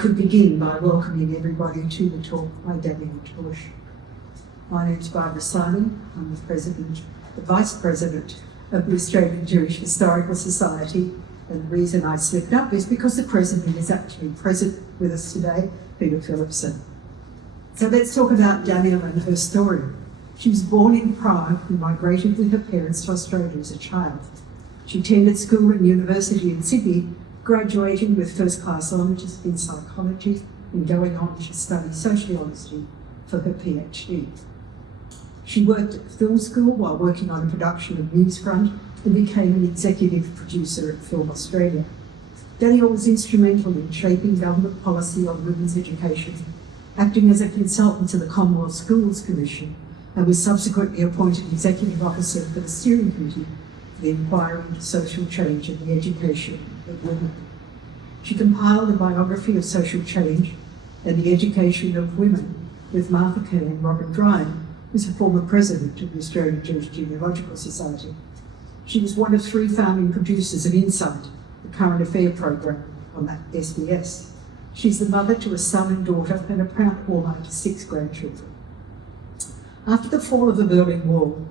could begin by welcoming everybody to the talk by Daniela Torsh. My name is Barbara Simon. I'm the Vice President of the Australian Jewish Historical Society, and the reason I slipped up is because the President is actually present with us today, Peter Philipson. So let's talk about Daniela and her story. She was born in Prague and migrated with her parents to Australia as a child. She attended school and university in Sydney, graduating with first-class honours in psychology and going on to study sociology for her PhD. She worked at film school while working on a production of Newsfront and became an executive producer at Film Australia. Daniela was instrumental in shaping government policy on women's education, acting as a consultant to the Commonwealth Schools Commission, and was subsequently appointed Executive Officer for the Steering Committee for the Enquiry into Social Change and the Education of Women. She compiled a biography of social change and the education of women with Martha Kay and Robert Ryan, who's a former president of the Australian Jewish Genealogical Society. She was one of 3 founding producers of Insight, the current affair program on SBS. She's the mother to a son and daughter and a proud hallmark to 6 grandchildren. After the fall of the Berlin Wall,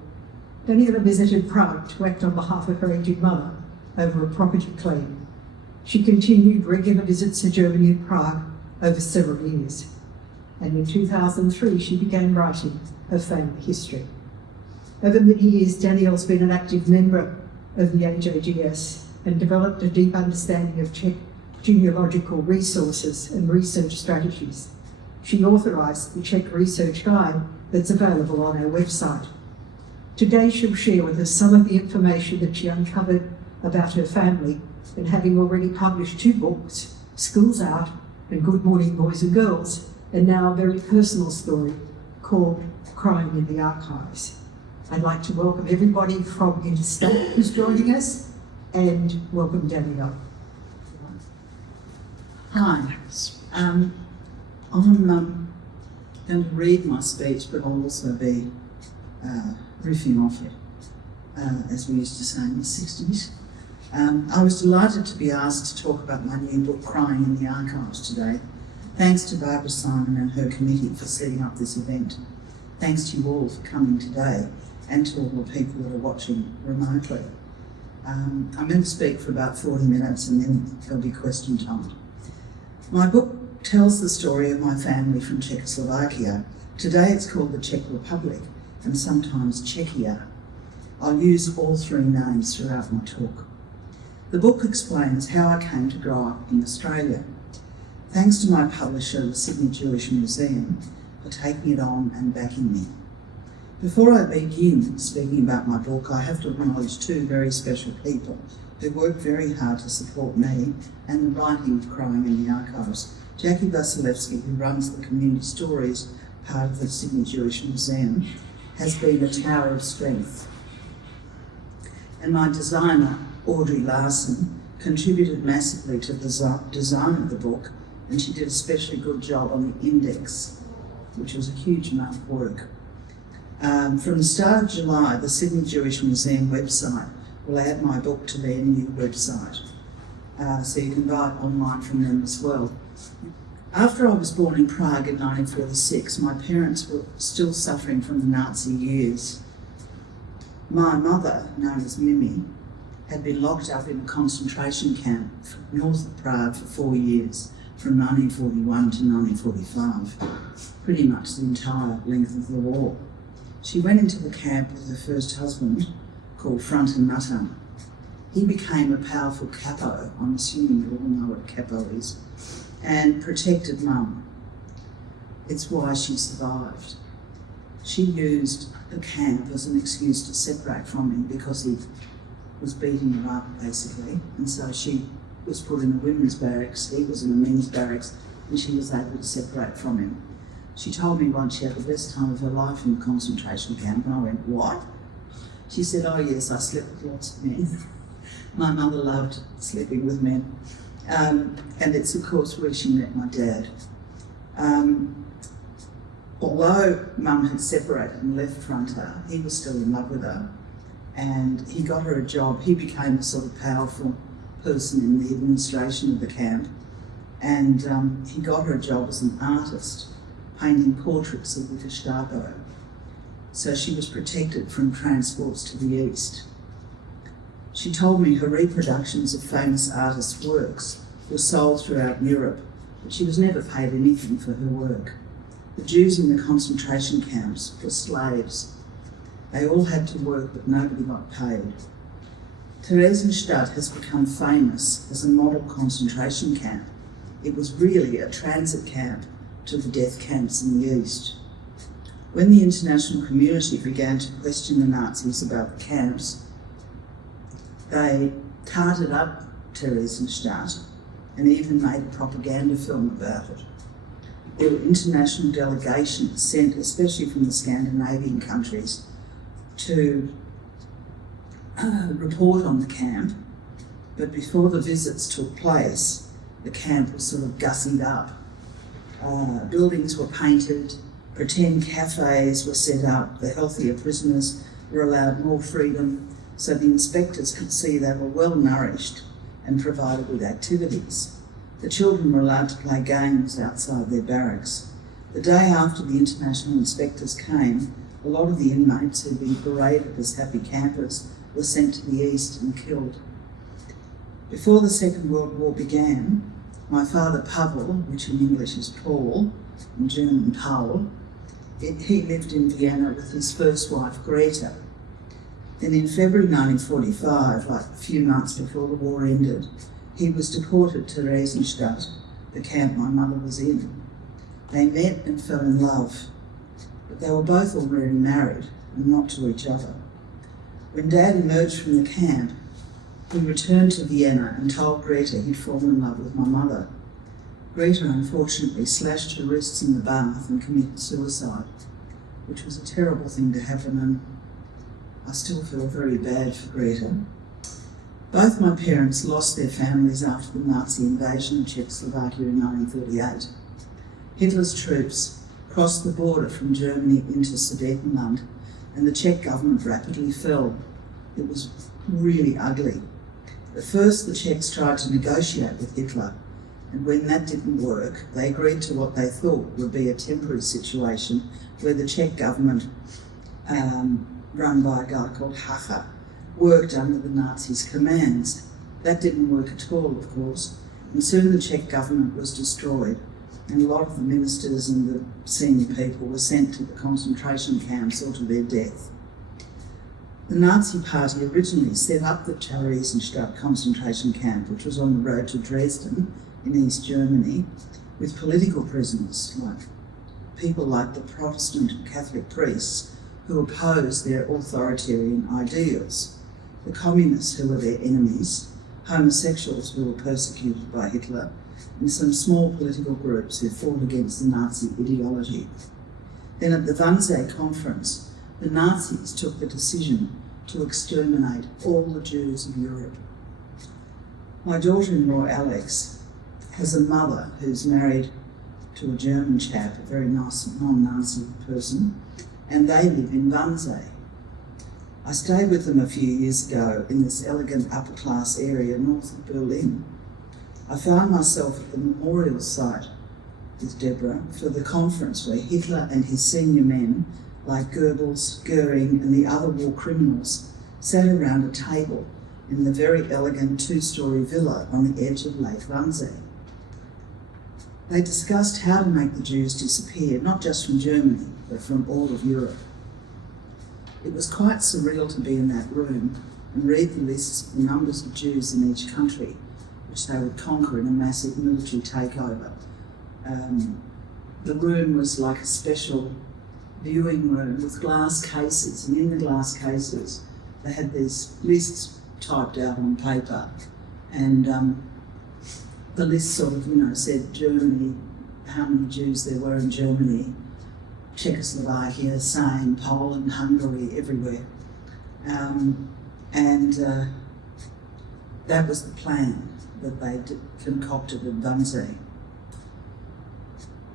Daniela visited Prague to act on behalf of her aged mother over a property claim. She continued regular visits to Germany and Prague over several years. And in 2003, she began writing her family history. Over many years, Daniela's been an active member of the AJHS and developed a deep understanding of Czech genealogical resources and research strategies. She authorised the Czech Research Guide that's available on our website. Today, she'll share with us some of the information that she uncovered about her family, and having already published 2 books, Schools Out and Good Morning Boys and Girls, and now a very personal story called Crying in the Archives. I'd like to welcome everybody from interstate who's joining us, and welcome Daniela. Hi. I'm going to read my speech, but I'll also be riffing off it, as we used to say in the 60s. I was delighted to be asked to talk about my new book, Crying in the Archives, today. Thanks to Barbara Simon and her committee for setting up this event. Thanks to you all for coming today, and to all the people that are watching remotely. I'm going to speak for about 40 minutes and then there'll be question time. My book tells the story of my family from Czechoslovakia. Today it's called the Czech Republic and sometimes Czechia. I'll use all 3 names throughout my talk. The book explains how I came to grow up in Australia. Thanks to my publisher, the Sydney Jewish Museum, for taking it on and backing me. Before I begin speaking about my book, I have to acknowledge 2 very special people who worked very hard to support me and the writing of Crying in the Archives. Jackie Vasilevsky, who runs the Community Stories part of the Sydney Jewish Museum, has been a tower of strength. And my designer, Audrey Larson, contributed massively to the design of the book, and she did a especially good job on the index, which was a huge amount of work. From the start of July, the Sydney Jewish Museum website will add my book to their new website, so you can buy it online from them as well. After I was born in Prague in 1946, my parents were still suffering from the Nazi years. My mother, known as Mimi, had been locked up in a concentration camp north of Prague for 4 years, from 1941 to 1945, pretty much the entire length of the war. She went into the camp with her first husband, called Front and Nutter. He became a powerful capo, I'm assuming you all know what a capo is, and protected Mum. It's why she survived. She used the camp as an excuse to separate from him because he was beating her up, basically, and so she was put in a women's barracks, he was in a men's barracks, and she was able to separate from him. She told me once she had the best time of her life in the concentration camp, and I went, what? She said, oh yes, I slept with lots of men. My mother loved sleeping with men. And it's of course where she met my dad. Although Mum had separated and left Fronter, he was still in love with her, and he got her a job. He became a sort of powerful person in the administration of the camp, and he got her a job as an artist, painting portraits of the Gestapo. So she was protected from transports to the east. She told me her reproductions of famous artists' works were sold throughout Europe, but she was never paid anything for her work. The Jews in the concentration camps were slaves. They all had to work, but nobody got paid. Theresienstadt has become famous as a model concentration camp. It was really a transit camp to the death camps in the east. When the international community began to question the Nazis about the camps, they tarted up Theresienstadt and even made a propaganda film about it. There were international delegations sent, especially from the Scandinavian countries, to report on the camp, but before the visits took place, the camp was sort of gussied up. Buildings were painted, pretend cafes were set up, the healthier prisoners were allowed more freedom, so the inspectors could see they were well nourished and provided with activities. The children were allowed to play games outside their barracks. The day after the international inspectors came, a lot of the inmates who'd been paraded as happy campers were sent to the east and killed. Before the Second World War began, my father Pavel, which in English is Paul, in German Paul, he lived in Vienna with his first wife Greta. Then in February 1945, like a few months before the war ended, he was deported to Theresienstadt, the camp my mother was in. They met and fell in love, but they were both already married and not to each other. When Dad emerged from the camp, he returned to Vienna and told Greta he'd fallen in love with my mother. Greta unfortunately slashed her wrists in the bath and committed suicide, which was a terrible thing to happen, and I still feel very bad for Greta. Both my parents lost their families after the Nazi invasion of Czechoslovakia in 1938. Hitler's troops crossed the border from Germany into Sudetenland, and the Czech government rapidly fell. It was really ugly. At first, the Czechs tried to negotiate with Hitler, and when that didn't work, they agreed to what they thought would be a temporary situation where the Czech government, run by a guy called Hacha, worked under the Nazis' commands. That didn't work at all, of course, and soon the Czech government was destroyed, and a lot of the ministers and the senior people were sent to the concentration camps or to their death. The Nazi Party originally set up the Theresienstadt concentration camp, which was on the road to Dresden in East Germany, with political prisoners, people like the Protestant and Catholic priests who opposed their authoritarian ideals, the communists who were their enemies, homosexuals who were persecuted by Hitler, and some small political groups who fought against the Nazi ideology. Then at the Wannsee conference, the Nazis took the decision to exterminate all the Jews of Europe. My daughter-in-law Alex has a mother who's married to a German chap, a very nice non-Nazi person, and they live in Wannsee. I stayed with them a few years ago in this elegant upper-class area north of Berlin. I found myself at the memorial site with Deborah for the conference where Hitler and his senior men, like Goebbels, Goering and the other war criminals, sat around a table in the very elegant two-storey villa on the edge of Lake Wannsee. They discussed how to make the Jews disappear, not just from Germany, but from all of Europe. It was quite surreal to be in that room and read the lists of the numbers of Jews in each country, which they would conquer in a massive military takeover. The room was like a special viewing room with glass cases, and in the glass cases they had these lists typed out on paper, and the list sort of, said Germany, how many Jews there were in Germany, Czechoslovakia, same, Poland, Hungary, everywhere. That was the plan that they concocted at Wannsee.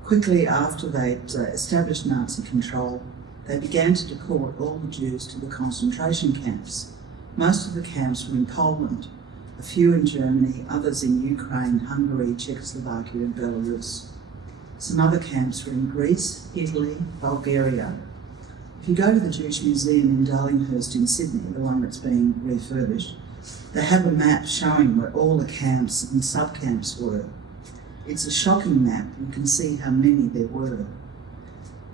Quickly after they'd established Nazi control, they began to deport all the Jews to the concentration camps. Most of the camps were in Poland, a few in Germany, others in Ukraine, Hungary, Czechoslovakia and Belarus. Some other camps were in Greece, Italy, Bulgaria. If you go to the Jewish Museum in Darlinghurst in Sydney, the one that's being refurbished, they have a map showing where all the camps and sub-camps were. It's a shocking map. You can see how many there were.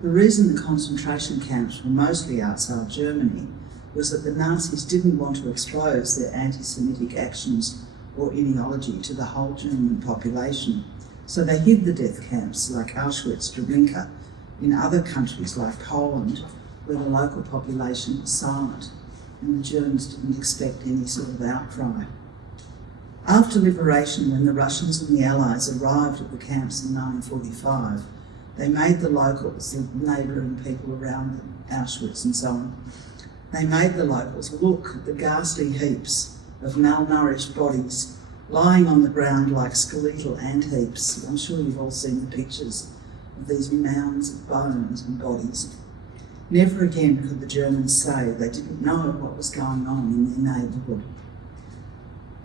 The reason the concentration camps were mostly outside Germany was that the Nazis didn't want to expose their anti-Semitic actions or ideology to the whole German population. So they hid the death camps like Auschwitz, Treblinka, in other countries like Poland, where the local population was silent and the Germans didn't expect any sort of outcry. After liberation, when the Russians and the Allies arrived at the camps in 1945, they made the locals, the neighbouring people around Auschwitz and so on, they made the locals look at the ghastly heaps of malnourished bodies lying on the ground like skeletal ant heaps. I'm sure you've all seen the pictures of these mounds of bones and bodies. Never again could the Germans say they didn't know what was going on in their neighbourhood.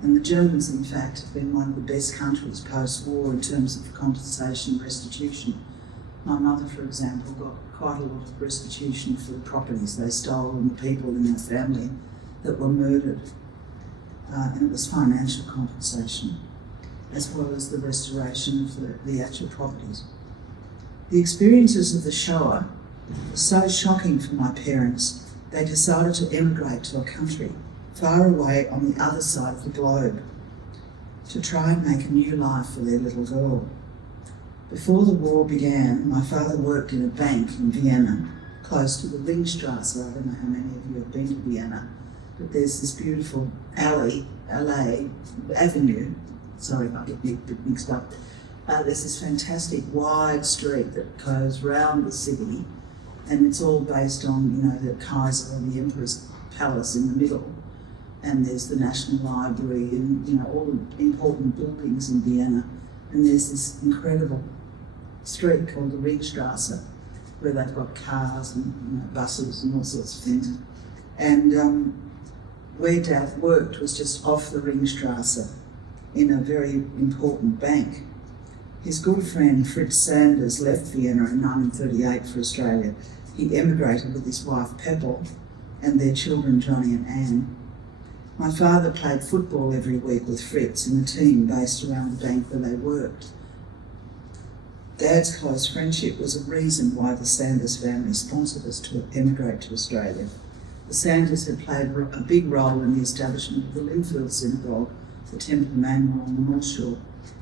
And the Germans, in fact, have been one of the best countries post-war in terms of compensation and restitution. My mother, for example, got quite a lot of restitution for the properties they stole and the people in their family that were murdered. And it was financial compensation, as well as the restoration of the actual properties. The experiences of the Shoah were so shocking for my parents, they decided to emigrate to a country far away on the other side of the globe to try and make a new life for their little girl. Before the war began, my father worked in a bank in Vienna, close to the Ringstrasse. I don't know how many of you have been to Vienna, but there's this beautiful avenue. Sorry if I get a bit mixed up. There's this fantastic wide street that goes round the city, and it's all based on, the Kaiser or the Emperor's palace in the middle. And there's the National Library and, all the important buildings in Vienna. And there's this incredible street called the Ringstrasse, where they've got cars and buses and all sorts of things. And where Dad worked was just off the Ringstrasse in a very important bank. His good friend Fritz Sanders left Vienna in 1938 for Australia. He emigrated with his wife Peppel and their children Johnny and Anne. My father played football every week with Fritz in a team based around the bank where they worked. Dad's close friendship was a reason why the Sanders family sponsored us to emigrate to Australia. The Sanders had played a big role in the establishment of the Linfield Synagogue, the Temple Emmanuel on the North Shore,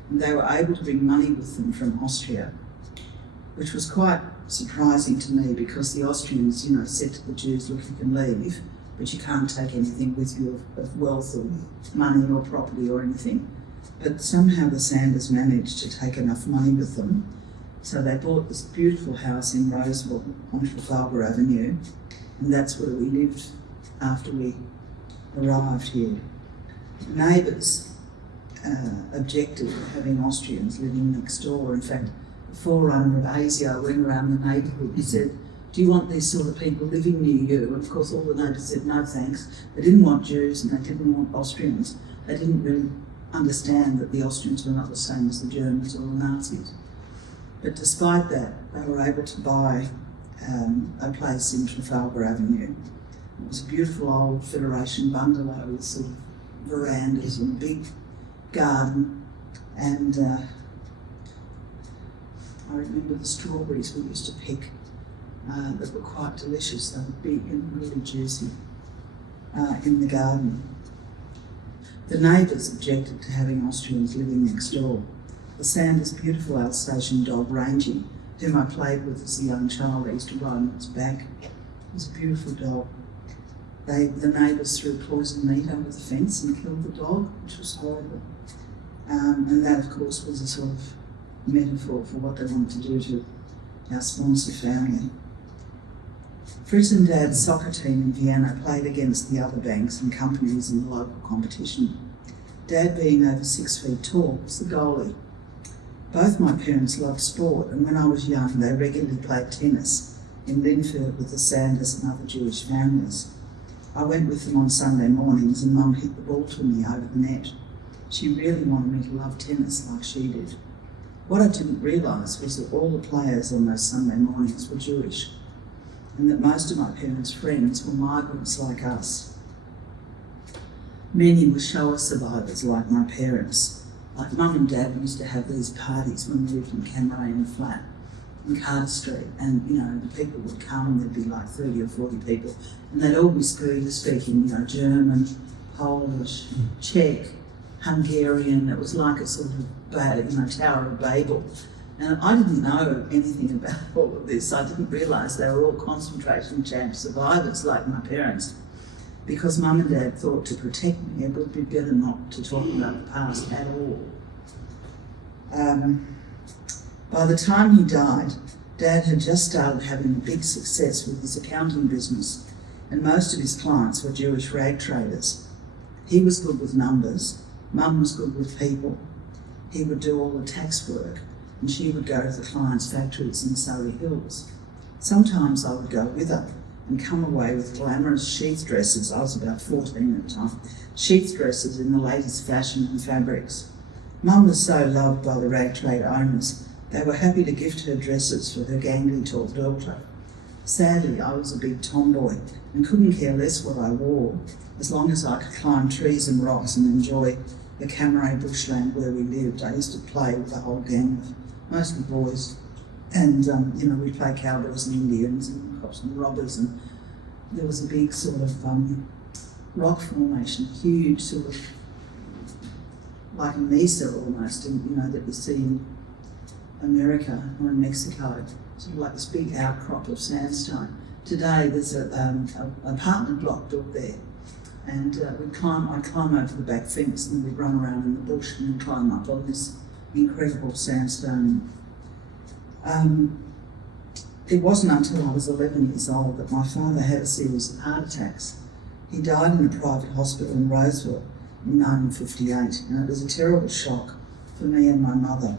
and they were able to bring money with them from Austria, which was quite surprising to me because the Austrians, said to the Jews, look, you can leave, but you can't take anything with you of wealth or money or property or anything. But somehow the Sanders managed to take enough money with them. So they bought this beautiful house in Roseville on Trafalgar Avenue, and that's where we lived after we arrived here. Neighbours objected to having Austrians living next door. In fact, the forerunner of ASIO went around the neighbourhood and said, do you want these sort of people living near you? And of course all the neighbours said, no thanks. They didn't want Jews and they didn't want Austrians. They didn't really understand that the Austrians were not the same as the Germans or the Nazis. But despite that, they were able to buy a place in Trafalgar Avenue. It was a beautiful old Federation bungalow with sort of verandas and a big garden. And I remember the strawberries we used to pick that were quite delicious. They were big and really juicy in the garden. The neighbours objected to having Austrians living next door. The Sanders' beautiful Alsatian dog, Rangy, whom I played with as a young child, I used to ride on its back. It was a beautiful dog. The neighbours threw poisoned meat over the fence and killed the dog, which was horrible. And that, of course, was a sort of metaphor for what they wanted to do to our sponsor family. Fritz and Dad's soccer team in Vienna played against the other banks and companies in the local competition. Dad, being over 6 feet tall, was the goalie. Both my parents loved sport, and when I was young, they regularly played tennis in Linfield with the Sanders and other Jewish families. I went with them on Sunday mornings and Mum hit the ball to me over the net. She really wanted me to love tennis like she did. What I didn't realise was that all the players on those Sunday mornings were Jewish, and that most of my parents' friends were migrants like us. Many were Shoah survivors like my parents. Like Mum and Dad used to have these parties when we lived in Canberra in a flat in Carter Street, and the people would come, there'd be like 30 or 40 people, and they'd all be speaking, German, Polish, Czech, Hungarian. It was like a sort of Tower of Babel. And I didn't know anything about all of this. I didn't realise they were all concentration camp survivors like my parents, because Mum and Dad thought to protect me it would be better not to talk about the past at all. By the time he died, Dad had just started having a big success with his accounting business, and most of his clients were Jewish rag traders. He was good with numbers, Mum was good with people. He would do all the tax work, and she would go to the clients' factories in Surrey Hills. Sometimes I would go with her and come away with glamorous sheath dresses. I was about 14 at the time. Sheath dresses in the latest fashion and fabrics. Mum was so loved by the rag trade owners, they were happy to gift her dresses for her gangly tall daughter. Sadly, I was a big tomboy and couldn't care less what I wore, as long as I could climb trees and rocks and enjoy the Cammeray bushland where we lived. I used to play with the whole gang of mostly boys, and we'd play cowboys and Indians and cops and robbers, and there was a big sort of rock formation, huge sort of like a mesa almost, that you see in America or in Mexico, sort of like this big outcrop of sandstone. Today there's an apartment block built there, and I'd climb over the back fence and we'd run around in the bush and then climb up on this incredible sandstone. It wasn't until I was 11 years old that my father had a series of heart attacks. He died in a private hospital in Roseville in 1958, and it was a terrible shock for me and my mother.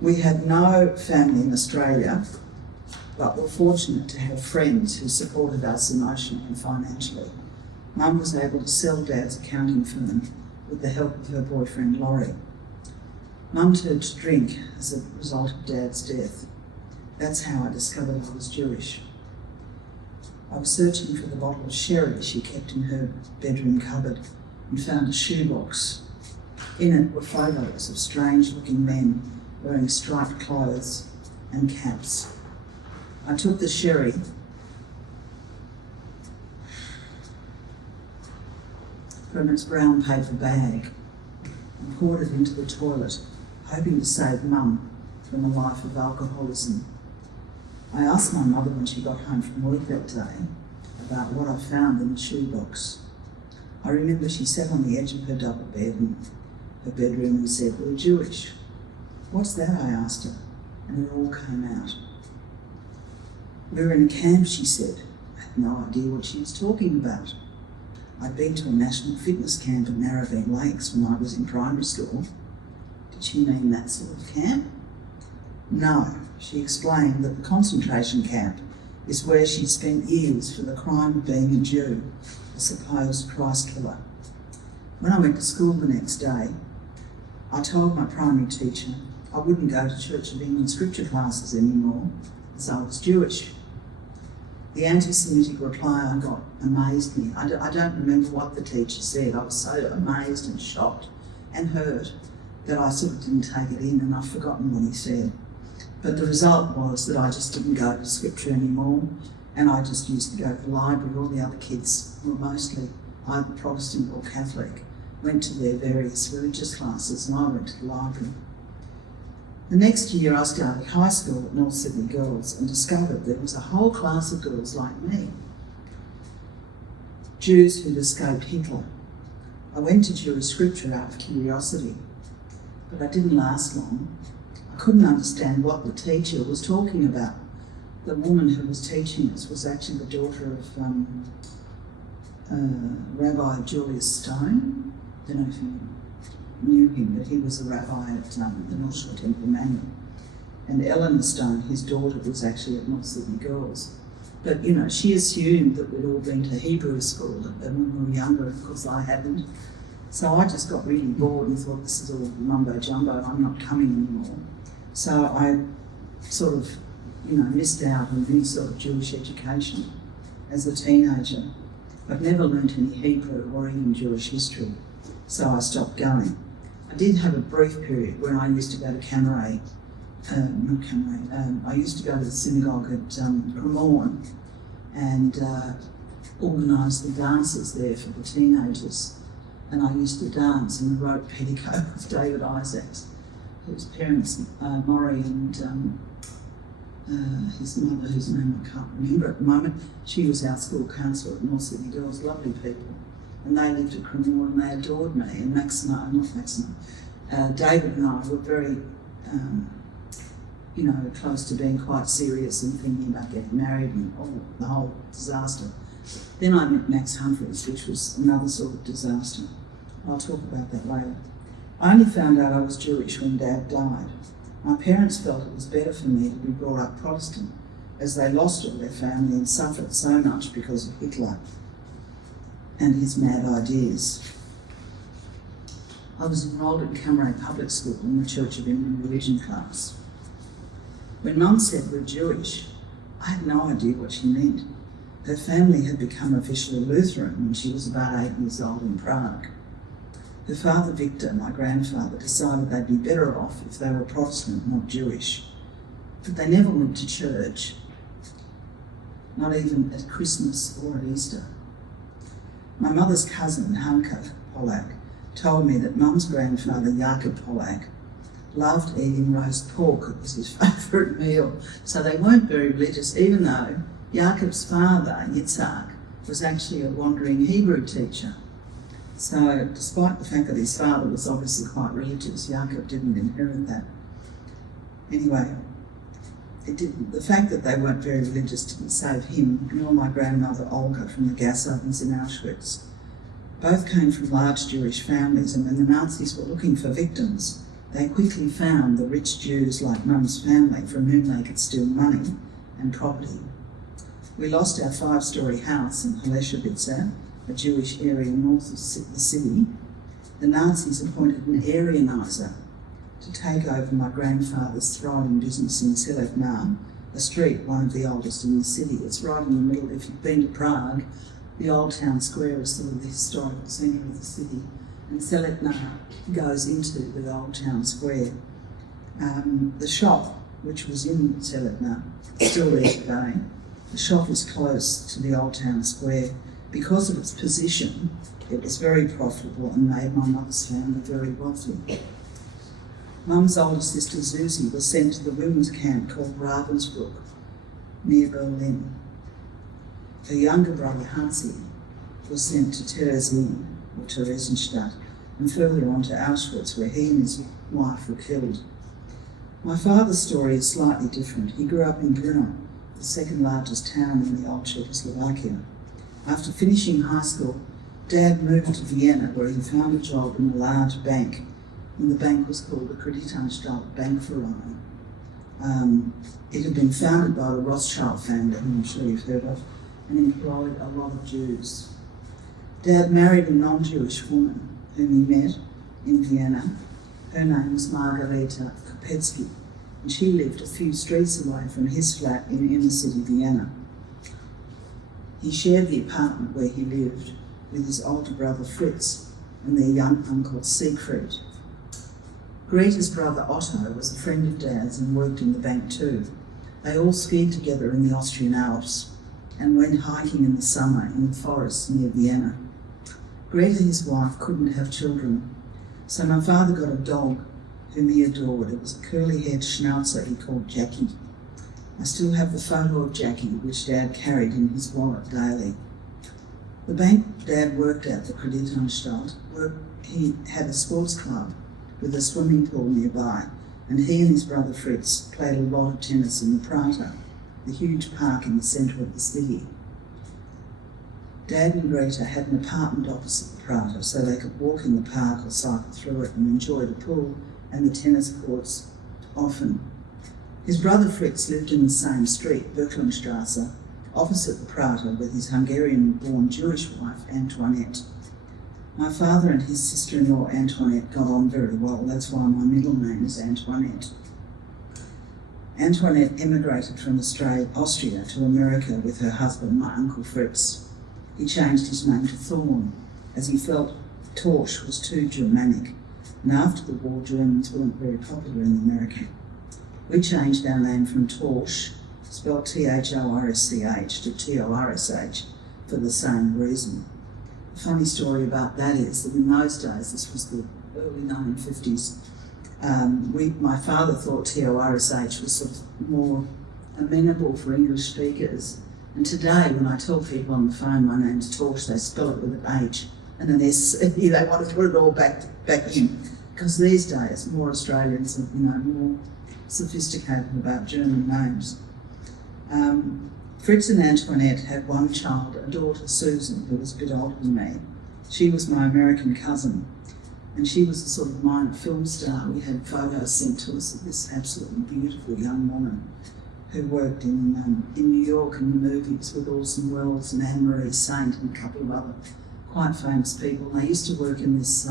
We had no family in Australia, but were fortunate to have friends who supported us emotionally and financially. Mum was able to sell Dad's accounting firm with the help of her boyfriend Laurie. Mum turned to drink as a result of Dad's death. That's how I discovered I was Jewish. I was searching for the bottle of sherry she kept in her bedroom cupboard and found a shoebox. In it were photos of strange-looking men wearing striped clothes and caps. I took the sherry from its brown paper bag and poured it into the toilet, hoping to save Mum from a life of alcoholism. I asked my mother when she got home from work that day about what I found in the shoebox. I remember she sat on the edge of her double bed in her bedroom and said, "We're Jewish." "What's that?" I asked her, and it all came out. "We were in a camp," she said. I had no idea what she was talking about. I'd been to a national fitness camp at Narrabeen Lakes when I was in primary school. Did she mean that sort of camp? No, she explained that the concentration camp is where she'd spent years for the crime of being a Jew, a supposed Christ killer. When I went to school the next day, I told my primary teacher I wouldn't go to Church of England scripture classes anymore, as I was Jewish. The anti-Semitic reply I got amazed me. I don't remember what the teacher said. I was so amazed and shocked and hurt that I sort of didn't take it in, and I've forgotten what he said. But the result was that I just didn't go to scripture anymore, and I just used to go to the library. All the other kids were mostly either Protestant or Catholic, went to their various religious classes, and I went to the library. The next year I started high school at North Sydney Girls and discovered there was a whole class of girls like me, Jews who'd escaped Hitler. I went to Jewish scripture out of curiosity, but I didn't last long. I couldn't understand what the teacher was talking about. The woman who was teaching us was actually the daughter of Rabbi Julius Stone. I don't know if you knew him, but he was a rabbi at the North Shore Temple Manual. And Eleanor Stone, his daughter, was actually at North Sydney Girls. But, you know, she assumed that we'd all been to Hebrew school when we were younger, and of course I hadn't. So I just got really bored and thought, this is all mumbo jumbo, I'm not coming anymore. So I sort of, you know, missed out on any sort of Jewish education as a teenager. I'd never learnt any Hebrew or even Jewish history, so I stopped going. I did have a brief period where I used to go to I used to go to the synagogue at Cremorne and organise the dances there for the teenagers. And I used to dance in the rope petticoat with David Isaacs, whose parents, Maury and his mother, whose name I can't remember at the moment, she was our school counsellor at North City Girls, lovely people. And they lived at Cremorne and they adored me. And David and I were very, you know, close to being quite serious and thinking about getting married and all the whole disaster. Then I met Max Humphreys, which was another sort of disaster. I'll talk about that later. I only found out I was Jewish when Dad died. My parents felt it was better for me to be brought up Protestant, as they lost all their family and suffered so much because of Hitler and his mad ideas. I was enrolled at Camaret Public School in the Church of England religion class. When Mum said we're Jewish, I had no idea what she meant. Her family had become officially Lutheran when she was about 8 years old in Prague. Her father, Victor, my grandfather, decided they'd be better off if they were Protestant, not Jewish. But they never went to church, not even at Christmas or at Easter. My mother's cousin, Hanka Pollack, told me that Mum's grandfather, Jakob Pollack, loved eating roast pork. It was his favourite meal. So they weren't very religious, even though Jakob's father, Yitzhak, was actually a wandering Hebrew teacher. So despite the fact that his father was obviously quite religious, Jakob didn't inherit that. Anyway, the fact that they weren't very religious didn't save him, nor my grandmother Olga from the gas ovens in Auschwitz. Both came from large Jewish families, and when the Nazis were looking for victims, they quickly found the rich Jews like Mum's family from whom they could steal money and property. We lost our 5-storey house in Haleshevitsa, a Jewish area north of the city. The Nazis appointed an Aryanizer to take over my grandfather's thriving business in Selevna, a street one of the oldest in the city. It's right in the middle. If you've been to Prague, the Old Town Square is sort of the historical centre of the city, and Selevna goes into the Old Town Square. The shop, which was in Selevna, is still there today. The shop is close to the Old Town Square. Because of its position, it was very profitable and made my mother's family very wealthy. Mum's older sister Zuzi was sent to the women's camp called Ravensbrück, near Berlin. Her younger brother Hansi was sent to Theresienstadt, and further on to Auschwitz, where he and his wife were killed. My father's story is slightly different. He grew up in Brno, the second largest town in the old Czechoslovakia. After finishing high school, Dad moved to Vienna, where he found a job in a large bank, and the bank was called the Kreditanstalt Bankverein. It had been founded by the Rothschild family, whom I'm sure you've heard of, and employed a lot of Jews. Dad married a non-Jewish woman whom he met in Vienna. Her name was Margareta Kopetsky, and she lived a few streets away from his flat in inner city Vienna. He shared the apartment where he lived with his older brother Fritz and their young uncle Siegfried. Greta's brother Otto was a friend of Dad's and worked in the bank too. They all skied together in the Austrian Alps and went hiking in the summer in the forests near Vienna. Greta, his wife, couldn't have children, so my father got a dog whom he adored. It was a curly-haired schnauzer he called Jackie. I still have the photo of Jackie, which Dad carried in his wallet daily. The bank Dad worked at, the Kreditanstalt, he had a sports club with a swimming pool nearby, and he and his brother Fritz played a lot of tennis in the Prater, the huge park in the centre of the city. Dad and Greta had an apartment opposite the Prater, so they could walk in the park or cycle through it and enjoy the pool and the tennis courts often. His brother Fritz lived in the same street, Birkelandstrasse, opposite the Prater with his Hungarian-born Jewish wife, Antoinette. My father and his sister-in-law, Antoinette, got on very well. That's why my middle name is Antoinette. Antoinette emigrated from Austria to America with her husband, my Uncle Fritz. He changed his name to Thorn, as he felt Torsh was too Germanic, and after the war, Germans weren't very popular in America. We changed our name from Torsh, spelled T-H-O-R-S-C-H, to T-O-R-S-H, for the same reason. The funny story about that is that in those days, this was the early 1950s, my father thought T-O-R-S-H was sort of more amenable for English speakers. And today, when I tell people on the phone my name's Torsh, they spell it with an H and an S. They want to put it all back in. Because these days, more Australians are, more sophisticated about German names. Fritz and Antoinette had one child, a daughter, Susan, who was a bit older than me. She was my American cousin, and she was a sort of minor film star. We had photos sent to us of this absolutely beautiful young woman who worked in New York in the movies with Orson Welles and Anne-Marie Saint and a couple of other quite famous people. And they used to work in this,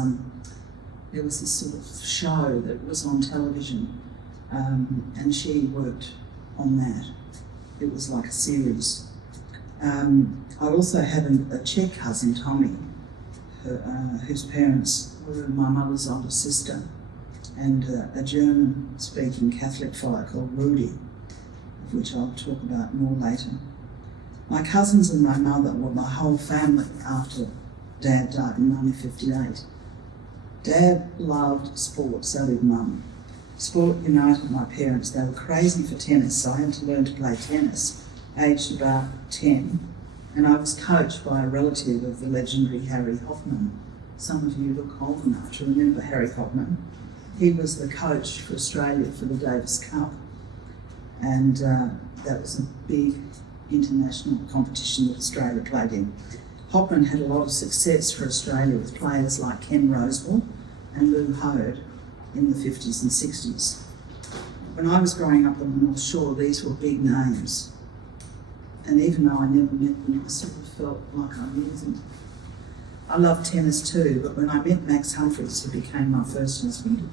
there was this sort of show that was on television, and she worked on that. It was like a series. I also have a Czech cousin, Tommy, whose parents were my mother's older sister, and a German-speaking Catholic fellow called Rudy, of which I'll talk about more later. My cousins and my mother were my whole family after Dad died in 1958. Dad loved sport, so did Mum. Sport united my parents. They were crazy for tennis, so I had to learn to play tennis, aged about 10, and I was coached by a relative of the legendary Harry Hoffman. Some of you look old enough to remember Harry Hoffman. He was the coach for Australia for the Davis Cup, and that was a big international competition that Australia played in. Hoffman had a lot of success for Australia with players like Ken Rosewall and Lou Hode in the 50s and 60s. When I was growing up on the North Shore, these were big names. And even though I never met them, I sort of felt like I knew them. I loved tennis too, but when I met Max Humphries, who became my first husband,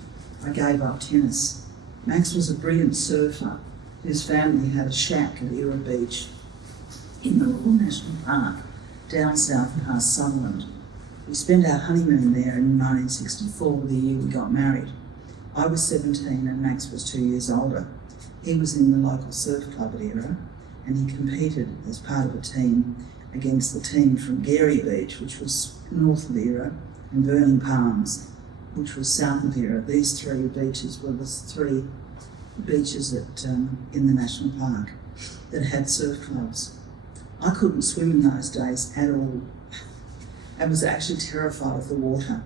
I gave up tennis. Max was a brilliant surfer whose family had a shack at Era Beach in the Royal National Park down south past Sutherland. We spent our honeymoon there in 1964, the year we got married. I was 17 and Max was 2 years older. He was in the local surf club at Era, and he competed as part of a team against the team from Gary Beach, which was north of Era, and Burning Palms, which was south of Era. These three beaches were the three beaches in the national park that had surf clubs. I couldn't swim in those days at all. I was actually terrified of the water.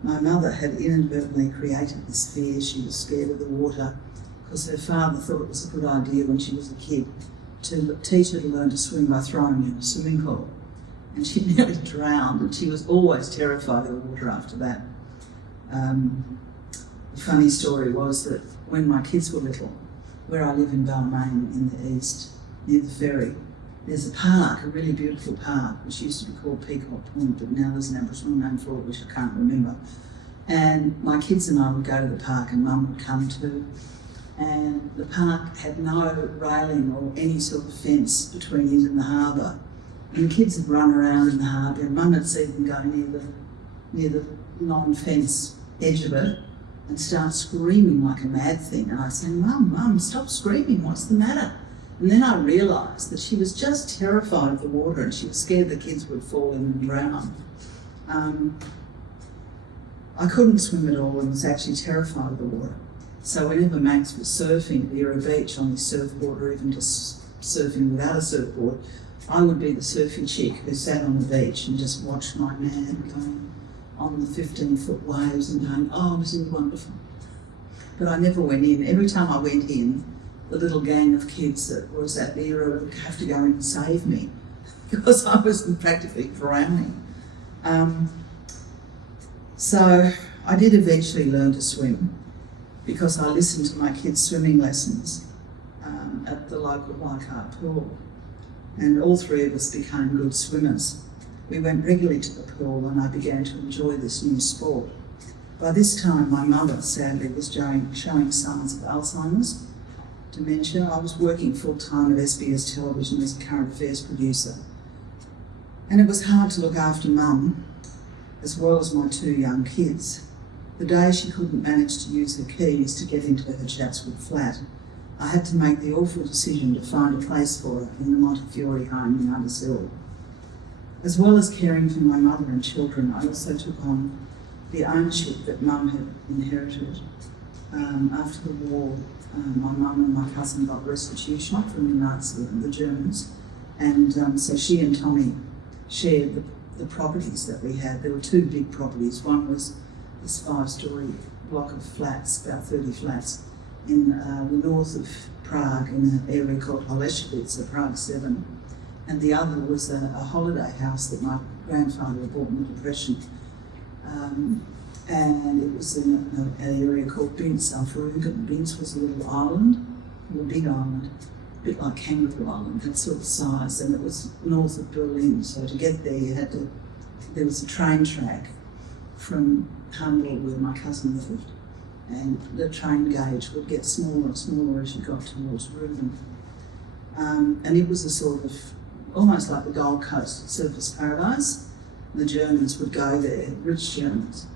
My mother had inadvertently created this fear. She was scared of the water because her father thought it was a good idea when she was a kid to teach her to learn to swim by throwing her in a swimming pool. And she nearly drowned, and she was always terrified of the water after that. The funny story was that when my kids were little, where I live in Balmain in the east, near the ferry, there's a park, a really beautiful park, which used to be called Peacock Point, but now there's an Aboriginal name for it, which I can't remember. And my kids and I would go to the park, and Mum would come too. And the park had no railing or any sort of fence between it and the harbour. And the kids would run around in the harbour, and Mum would see them go near the non-fence edge of it and start screaming like a mad thing. And I'd say, Mum, stop screaming, what's the matter? And then I realised that she was just terrified of the water, and she was scared the kids would fall in and drown. I couldn't swim at all and was actually terrified of the water. So whenever Max was surfing at Era Beach on his surfboard, or even just surfing without a surfboard, I would be the surfy chick who sat on the beach and just watched my man going on the 15-foot waves and going, oh, isn't it wonderful? But I never went in. Every time I went in, the little gang of kids that was at the Era would have to go in and save me because I was practically drowning. So I did eventually learn to swim because I listened to my kids' swimming lessons at the local Leichhardt pool. and all three of us became good swimmers. We went regularly to the pool and I began to enjoy this new sport. By this time, my mother, sadly, was showing signs of Alzheimer's, dementia. I was working full-time at SBS Television as a current affairs producer. And it was hard to look after Mum, as well as my two young kids. The day she couldn't manage to use her keys to get into her Chatswood flat, I had to make the awful decision to find a place for her in the Montefiore home in Underhill. As well as caring for my mother and children, I also took on the ownership that Mum had inherited. After the war, my mum and my cousin got restitution from the Nazis and the Germans, and so she and Tommy shared the properties that we had. There were two big properties. One was this 5-storey block of flats, about 30 flats, in the north of Prague in an area called Holešovice, so Prague 7. And the other was a holiday house that my grandfather had bought in the Depression. And it was in an area called Binz, Alfrugen. Binz was a little island, a big island, a bit like Kangaroo Island, that sort of size, and it was north of Berlin. So to get there, there was a train track from Hamburg, where my cousin lived, and the train gauge would get smaller and smaller as you got towards Rügen. And it was a sort of, almost like the Gold Coast surface paradise. The Germans would go there, rich Germans,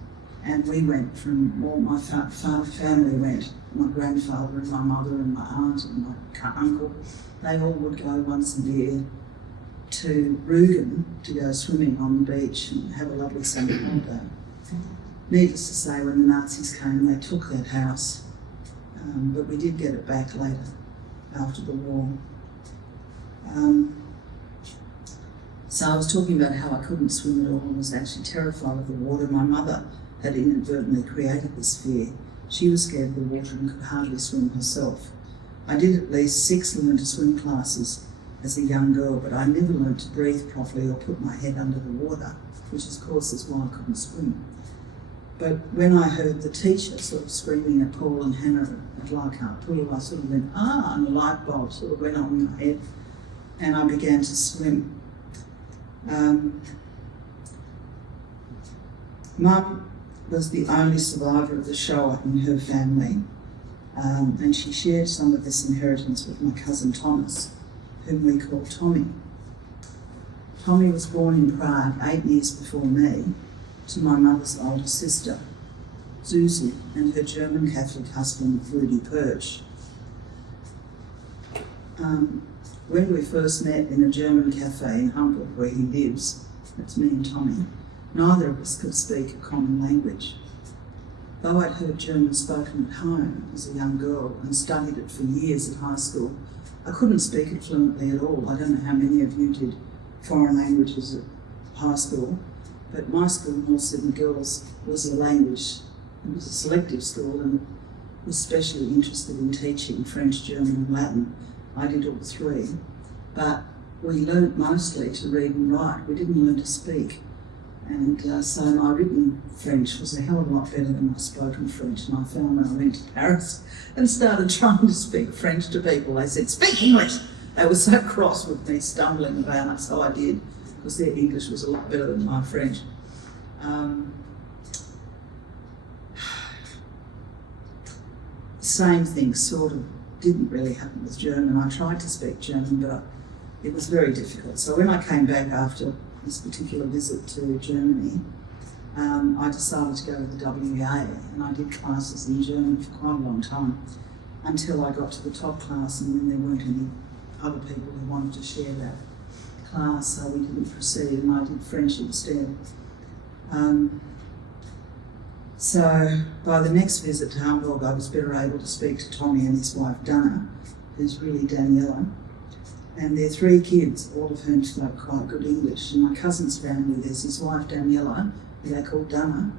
and we went from, well, my family went, my grandfather and my mother and my aunt and my uncle, they all would go once a year to Rügen to go swimming on the beach and have a lovely summer holiday. Needless to say, when the Nazis came, they took that house, but we did get it back later, after the war. So I was talking about how I couldn't swim at all and was actually terrified of the water. My mother had inadvertently created this fear. She was scared of the water and could hardly swim herself. I did at least 6 learn-to-swim classes as a young girl, but I never learned to breathe properly or put my head under the water, which of course is why I couldn't swim. But when I heard the teacher sort of screaming at Paul and Hannah at Leichhardt Pool, I sort of went, and a light bulb sort of went on in my head, and I began to swim. Mum was the only survivor of the Shoah in her family, and she shared some of this inheritance with my cousin Thomas, whom we call Tommy. Tommy was born in Prague 8 years before me, to my mother's older sister, Susie, and her German Catholic husband, Rudi Persch. When we first met in a German cafe in Hamburg, where he lives, that's me and Tommy, neither of us could speak a common language. Though I'd heard German spoken at home as a young girl and studied it for years at high school, I couldn't speak it fluently at all. I don't know how many of you did foreign languages at high school, but my school, North Sydney Girls, was a language, it was a selective school and was specially interested in teaching French, German and Latin. I did all three, but we learnt mostly to read and write. We didn't learn to speak. And so my written French was a hell of a lot better than my spoken French. And I found when I went to Paris and started trying to speak French to people, they said, "Speak English!" They were so cross with me stumbling about, so I did, because their English was a lot better than my French. Same thing sort of didn't really happen with German. I tried to speak German, but it was very difficult. So when I came back after this particular visit to Germany, I decided to go to the WA, and I did classes in German for quite a long time until I got to the top class, and then there weren't any other people who wanted to share that class, so we didn't proceed, and I did French instead. So by the next visit to Hamburg, I was better able to speak to Tommy and his wife Dana, who's really Daniela, and their 3 kids, all of whom spoke quite good English. In my cousin's family, there's his wife Daniela, who they call Dana.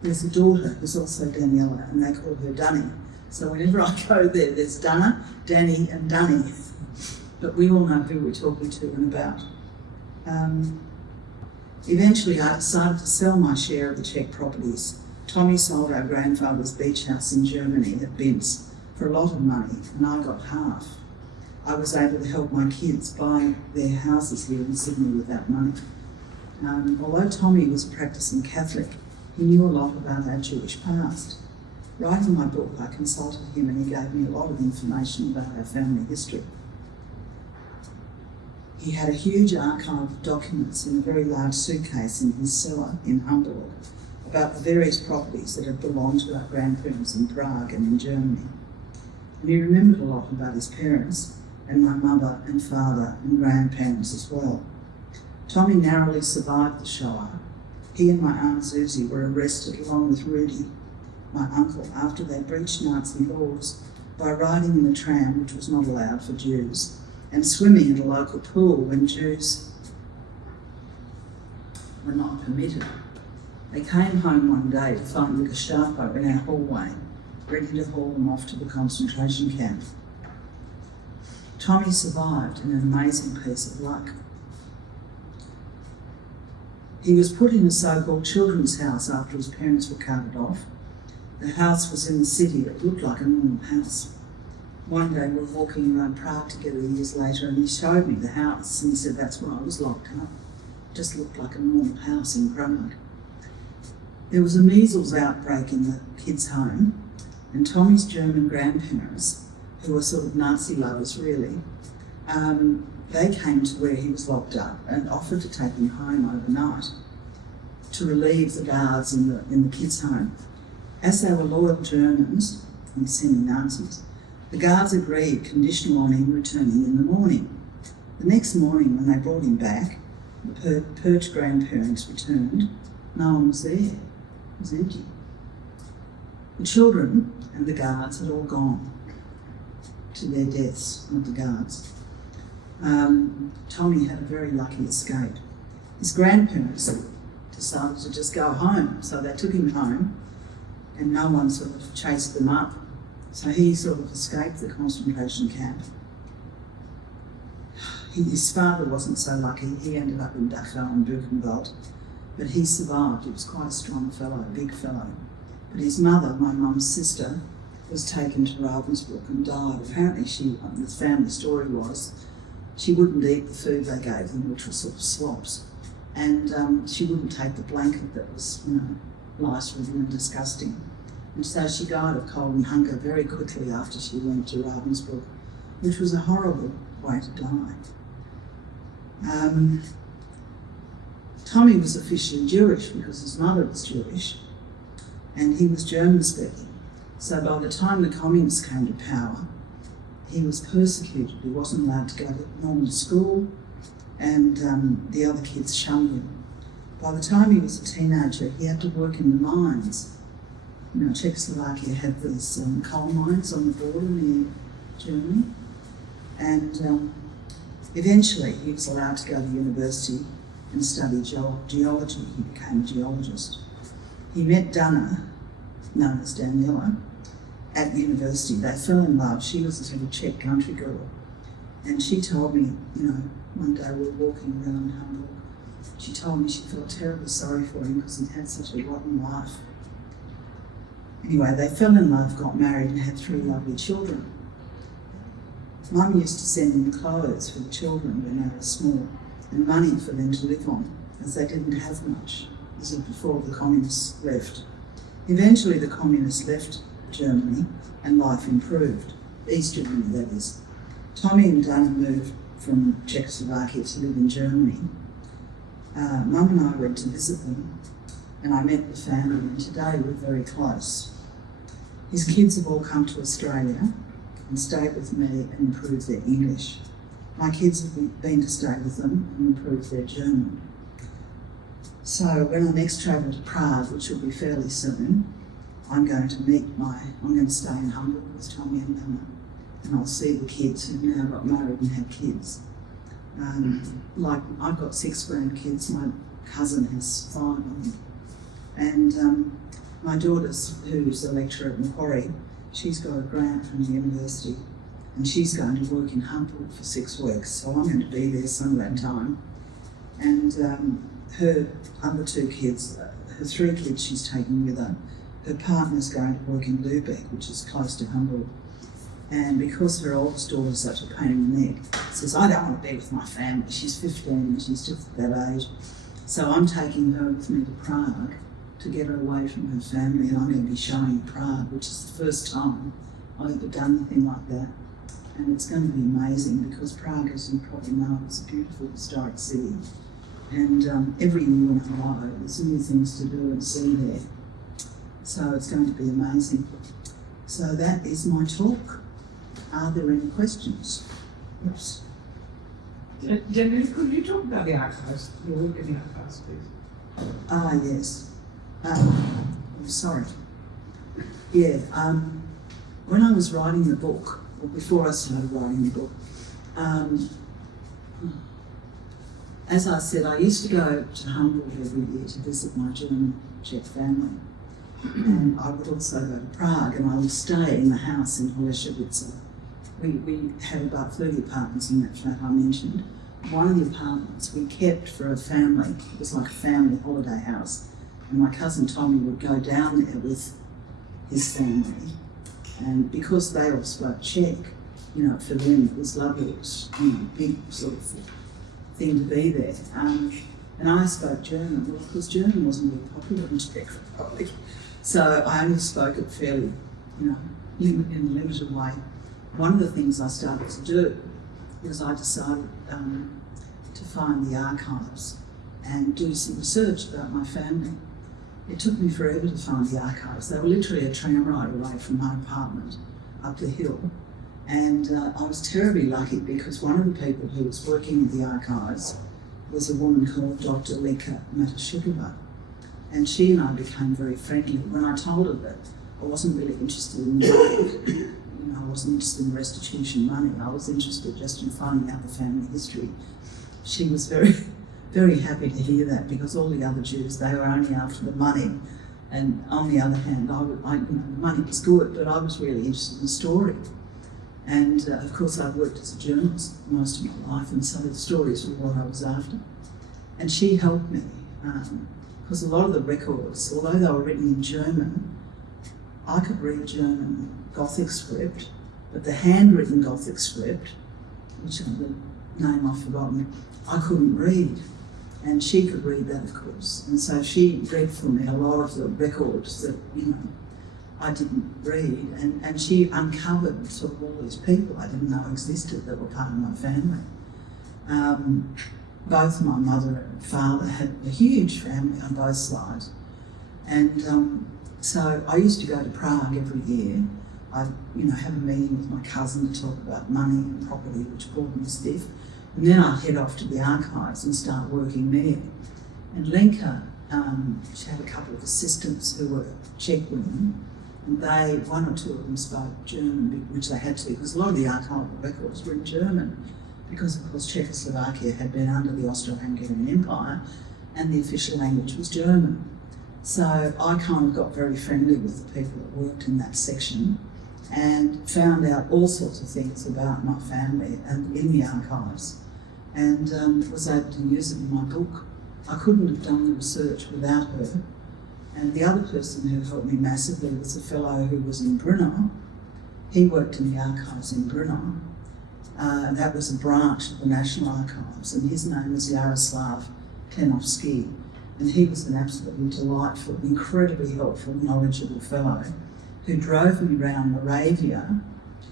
There's a daughter who's also Daniela, and they call her Dunny. So whenever I go there, there's Dana, Danny and Dunny. But we all know who we're talking to and about. Eventually, I decided to sell my share of the Czech properties. Tommy sold our grandfather's beach house in Germany at Binz for a lot of money, and I got half. I was able to help my kids buy their houses here in Sydney with that money. Although Tommy was a practicing Catholic, he knew a lot about our Jewish past. Writing my book, I consulted him and he gave me a lot of information about our family history. He had a huge archive of documents in a very large suitcase in his cellar in Hamburg about the various properties that had belonged to our grandparents in Prague and in Germany. And he remembered a lot about his parents and my mother and father and grandparents as well. Tommy narrowly survived the Shoah. He and my Aunt Susie were arrested along with Rudy, my uncle, after they breached Nazi laws by riding in a tram which was not allowed for Jews and swimming in a local pool when Jews were not permitted. They came home one day to find the Gestapo in our hallway, ready to haul them off to the concentration camp. Tommy survived in an amazing piece of luck. He was put in a so-called children's house after his parents were carted off. The house was in the city. It looked like a normal house. One day we were walking around Prague together years later and he showed me the house and he said that's where I was locked up. It just looked like a normal house in Prague. There was a measles outbreak in the kids' home and Tommy's German grandparents, who were sort of Nazi lovers really, they came to where he was locked up and offered to take him home overnight to relieve the guards in the kids' home. As they were loyal Germans and semi-Nazis, the guards agreed conditional on him returning in the morning. The next morning when they brought him back, the purged grandparents returned. No one was there. It was empty. The children and the guards had all gone to their deaths, not the guards. Tommy had a very lucky escape. His grandparents decided to just go home, so they took him home and no one sort of chased them up. So he sort of escaped the concentration camp. His father wasn't so lucky. He ended up in Dachau and Buchenwald, but he survived. He was quite a strong fellow, a big fellow. But his mother, my mum's sister, was taken to Ravensbrück and died. Apparently the family story was, she wouldn't eat the food they gave them, which was sort of slops. And she wouldn't take the blanket that was, lice-ridden and disgusting. And so she died of cold and hunger very quickly after she went to Ravensbrück, which was a horrible way to die. Tommy was officially Jewish because his mother was Jewish and he was German speaking. So by the time the communists came to power, he was persecuted. He wasn't allowed to go to normal school and the other kids shunned him. By the time he was a teenager, he had to work in the mines. Czechoslovakia had these coal mines on the border near Germany. And eventually he was allowed to go to university and study geology. He became a geologist. He met Dana, known as Daniela, at university. They fell in love. She was a sort of Czech country girl. And she told me, one day we were walking around Hamburg, she told me she felt terribly sorry for him because he'd had such a rotten life. Anyway, they fell in love, got married and had 3 lovely children. Mum used to send them clothes for the children when they were small and money for them to live on, as they didn't have much. This was before the communists left. Eventually the communists left Germany and life improved. East Germany, that is. Tommy and Dana moved from Czechoslovakia to live in Germany. Mum and I went to visit them and I met the family and today we're very close. His kids have all come to Australia and stayed with me and improved their English. My kids have been to stay with them and improved their German. So when I next travel to Prague, which will be fairly soon, I'm going to stay in Hamburg with Tommy and Dana, and I'll see the kids who've now got married and had kids. I've got 6 grandkids, my cousin has 5 of them. And my daughter, who's a lecturer at Macquarie, she's got a grant from the university and she's going to work in Hamburg for 6 weeks, so I'm going to be there some of that time. And her other 2 kids, her 3 kids she's taken with her. Her partner's going to work in Lübeck, which is close to Hamburg. And because her oldest daughter is such a pain in the neck, says, I don't want to be with my family. She's 15 and she's just at that age. So I'm taking her with me to Prague to get her away from her family, and I'm going to be showing Prague, which is the first time I've ever done anything like that. And it's going to be amazing because Prague, as you probably know, is a beautiful historic city. And every year when I go, there's new things to do and see there. So it's going to be amazing. So that is my talk. Are there any questions? Yes. Daniela, could you talk about the archives, your work in the archives, please? Ah, yes. Sorry. Yeah, when I was writing the book, or before I started writing the book, as I said, I used to go to Hamburg every year to visit my German Czech family. And I would also go to Prague, and I would stay in the house in Holešovice. We had about 30 apartments in that flat I mentioned. One of the apartments we kept for a family. It was like a family holiday house. And my cousin Tommy would go down there with his family. And because they all spoke Czech, you know, for them it was lovely. It was, you know, a big sort of thing to be there. And I spoke German. Well, of course, German wasn't really popular in Czech Republic. So I only spoke it fairly, you know, in a limited way. One of the things I started to do was I decided to find the archives and do some research about my family. It took me forever to find the archives. They were literally a tram ride away from my apartment up the hill. And I was terribly lucky because one of the people who was working at the archives was a woman called Dr. Leka Matashukova. And she and I became very friendly. When I told her that I wasn't really interested in the money, you know, I wasn't interested in restitution money, I was interested just in finding out the family history. She was very, very happy to hear that because all the other Jews, they were only after the money. And on the other hand, you know, the money was good, but I was really interested in the story. And of course, I'd worked as a journalist most of my life, and so the stories were what I was after. And she helped me. Because a lot of the records, although they were written in German, I could read German Gothic script, but the handwritten Gothic script, which is the name I've forgotten, I couldn't read. And she could read that, of course. And so she read for me a lot of the records that, you know, I didn't read. And she uncovered sort of all these people I didn't know existed that were part of my family. Both my mother and father had a huge family on both sides. And so I used to go to Prague every year. I'd, you know, have a meeting with my cousin to talk about money and property, which called me stiff. And then I'd head off to the archives and start working there. And Lenka, she had a couple of assistants who were Czech women, and one or two of them spoke German, which they had to, because a lot of the archival records were in German. Because, of course, Czechoslovakia had been under the Austro-Hungarian Empire and the official language was German. So I kind of got very friendly with the people that worked in that section and found out all sorts of things about my family and in the archives, and was able to use it in my book. I couldn't have done the research without her. And the other person who helped me massively was a fellow who was in Brno. He worked in the archives in Brno. That was a branch of the National Archives, and his name was Jaroslav Klenovsky, and he was an absolutely delightful, incredibly helpful, knowledgeable fellow who drove me around Moravia,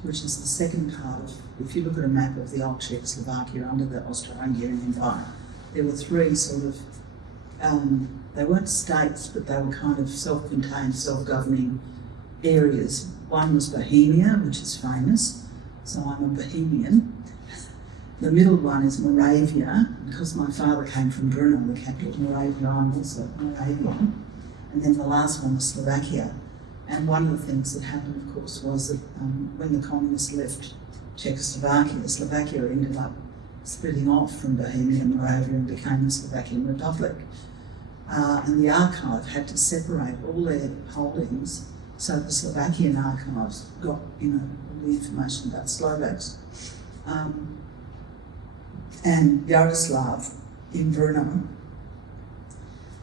which is the second part of, if you look at a map of the old Czechoslovakia under the Austro-Hungarian Empire, there were three sort of, they weren't states, but they were kind of self-contained, self-governing areas. One was Bohemia, which is famous, so I'm a Bohemian. The middle one is Moravia, because my father came from Brno, the capital of Moravia, I'm also Moravian. And then the last one was Slovakia. And one of the things that happened, of course, was that when the communists left Czechoslovakia, Slovakia ended up splitting off from Bohemia and Moravia and became the Slovakian Republic. And the archive had to separate all their holdings, so the Slovakian archives got, you know, all the information about Slovaks. And Jaroslav in Brno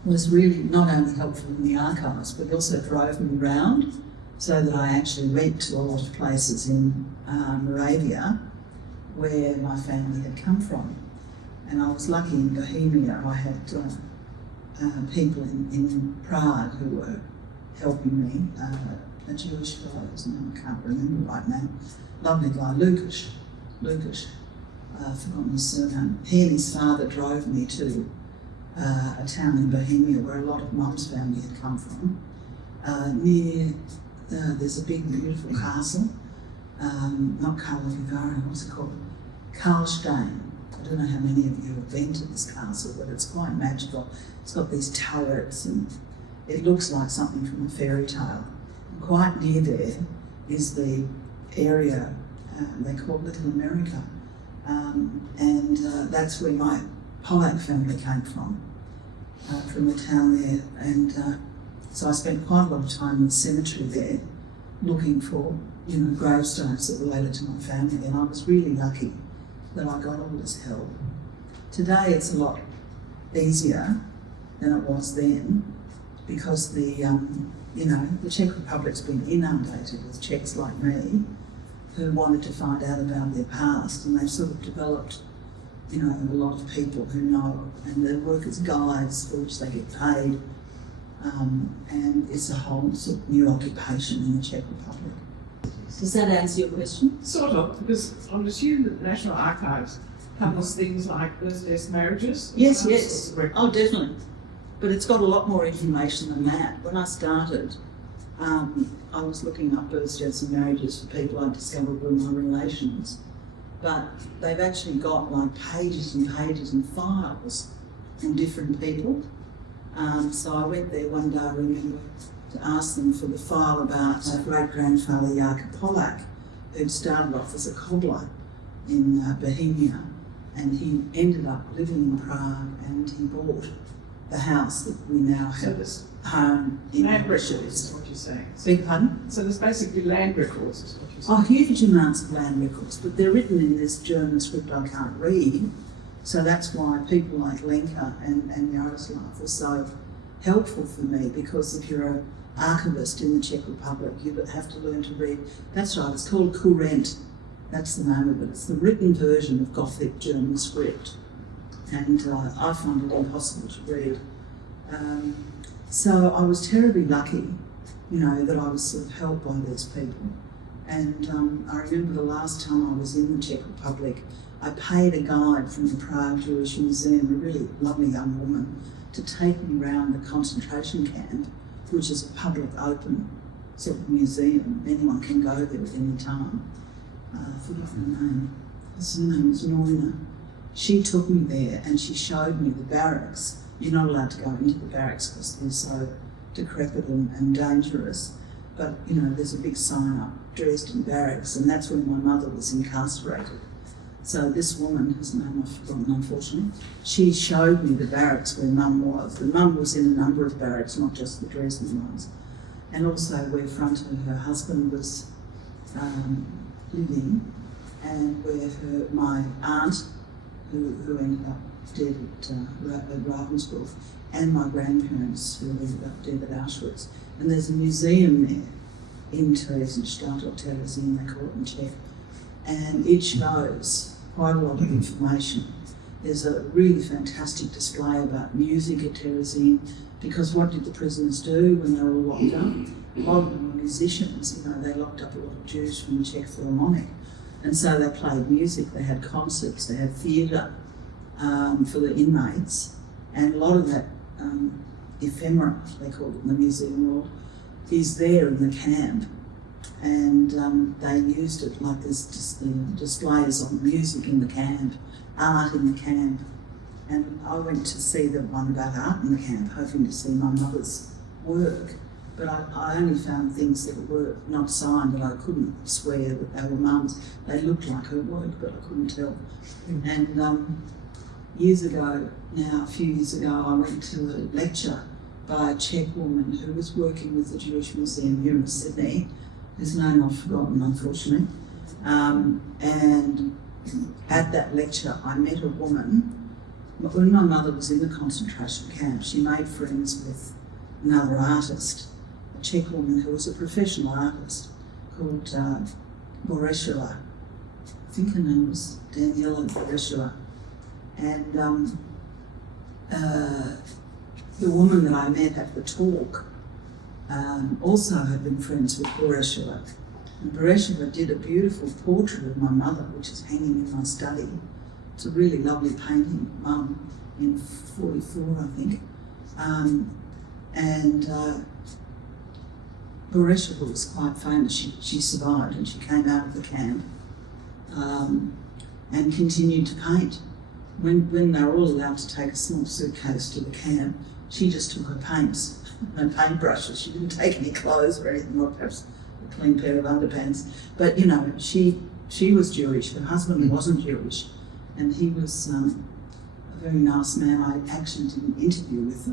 was really not only helpful in the archives, but also drove me around so that I actually went to a lot of places in Moravia where my family had come from. And I was lucky in Bohemia. I had people in Prague who were helping me, a Jewish fellow whose name I can't remember right now, lovely guy, Lukas, I've forgotten his surname. He and his father drove me to a town in Bohemia where a lot of Mum's family had come from. There's a big, beautiful castle, not Karlovy, what's it called? Karlstein. I don't know how many of you have been to this castle, but it's quite magical. It's got these turrets and it looks like something from a fairy tale. And quite near there is the area they call Little America. That's where my Polak family came from the town there. And so I spent quite a lot of time in the cemetery there looking for, gravestones that related to my family. And I was really lucky that I got all this help. Today it's a lot easier than it was then because the Czech Republic's been inundated with Czechs like me who wanted to find out about their past, and they've sort of developed, a lot of people who know, and they work as guides for which they get paid, and it's a whole sort of new occupation in the Czech Republic. Does that answer your question? Sort of, because I would assume that the National Archives covers things like birthdays, marriages. Yes. Oh, definitely. But it's got a lot more information than that. When I started, I was looking up birthdays and marriages for people I discovered were my relations. But they've actually got like pages and pages and files from different people. So I went there one day, I remember, to ask them for the file about my great-grandfather Jakub Polak, who'd started off as a cobbler in Bohemia, and he ended up living in Prague, and he bought the house that we now have as home in land records Massachusetts. is what you're saying. Beg pardon? So there's basically land records is what you're saying. Oh, huge amounts of land records, but they're written in this German script I can't read, so that's why people like Lenka and Yaroslav are so helpful for me, because if you're an archivist in the Czech Republic, you have to learn to read. That's right, it's called Kurrent. That's the name of it. It's the written version of Gothic German script, and I find it impossible to read. So I was terribly lucky, that I was sort of helped by these people. And I remember the last time I was in the Czech Republic, I paid a guide from the Prague Jewish Museum, a really lovely young woman, to take me around the concentration camp, which is a public open sort of museum. Anyone can go there at any time. I've forgotten her name. Her name was Norina. She took me there and she showed me the barracks. You're not allowed to go into the barracks because they're so decrepit and dangerous. But, there's a big sign up, Dresden Barracks, and that's where my mother was incarcerated. So this woman, whose name I've forgotten unfortunately, she showed me the barracks where Mum was. The Mum was in a number of barracks, not just the Dresden ones. And also where Franta, her husband, was living, and where my aunt, who ended up dead at Ravensbrück, and my grandparents, who ended up dead at Auschwitz. And there's a museum there in Theresienstadt, or Terezin, they call it in Czech, and it shows quite a lot of information. There's a really fantastic display about music at Terezin, because what did the prisoners do when they were locked up? A lot of them were musicians, they locked up a lot of Jews from the Czech Philharmonic. And so they played music, they had concerts, they had theatre for the inmates, and a lot of that ephemera, they call it in the museum world, is there in the camp. And they used it like there's just the displays on music in the camp, art in the camp. And I went to see the one about art in the camp, hoping to see my mother's work. But I only found things that were not signed, and I couldn't swear that they were Mum's. They looked like her work, but I couldn't tell. And years ago, a few years ago, I went to a lecture by a Czech woman who was working with the Jewish Museum here in Sydney, whose name I've forgotten, unfortunately. And at that lecture, I met a woman. When my mother was in the concentration camp, she made friends with another artist, a Czech woman who was a professional artist called Boreshova. I think her name was Daniela Torsh. And the woman that I met at the talk also had been friends with Boreshova. And Boreshova did a beautiful portrait of my mother, which is hanging in my study. It's a really lovely painting, Mum, in 44, I think. Boreshova was quite famous. She survived and she came out of the camp and continued to paint. When they were all allowed to take a small suitcase to the camp, she just took her paints and paintbrushes. She didn't take any clothes or anything, or perhaps a clean pair of underpants. But you know, she was Jewish. Her husband wasn't Jewish, and he was a very nice man. I actually did an interview with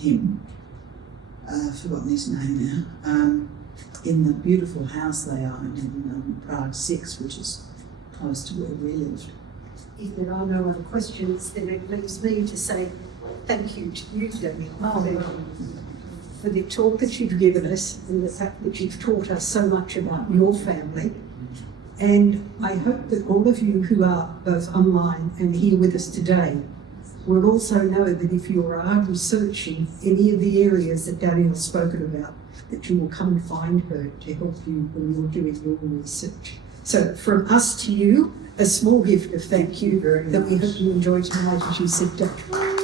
him. I've forgotten his name now. In the beautiful house they owned in Prague 6, which is close to where we lived. If there are no other questions, then it leaves me to say thank you to you, Daniela, for the talk that you've given us and the fact that you've taught us so much about your family. And I hope that all of you who are both online and here with us today will also know that if you are researching any of the areas that Daniel's spoken about, that you will come and find her to help you when you're doing your research. So from us to you, a small gift of thank you that we hope you enjoy tonight as you sit down.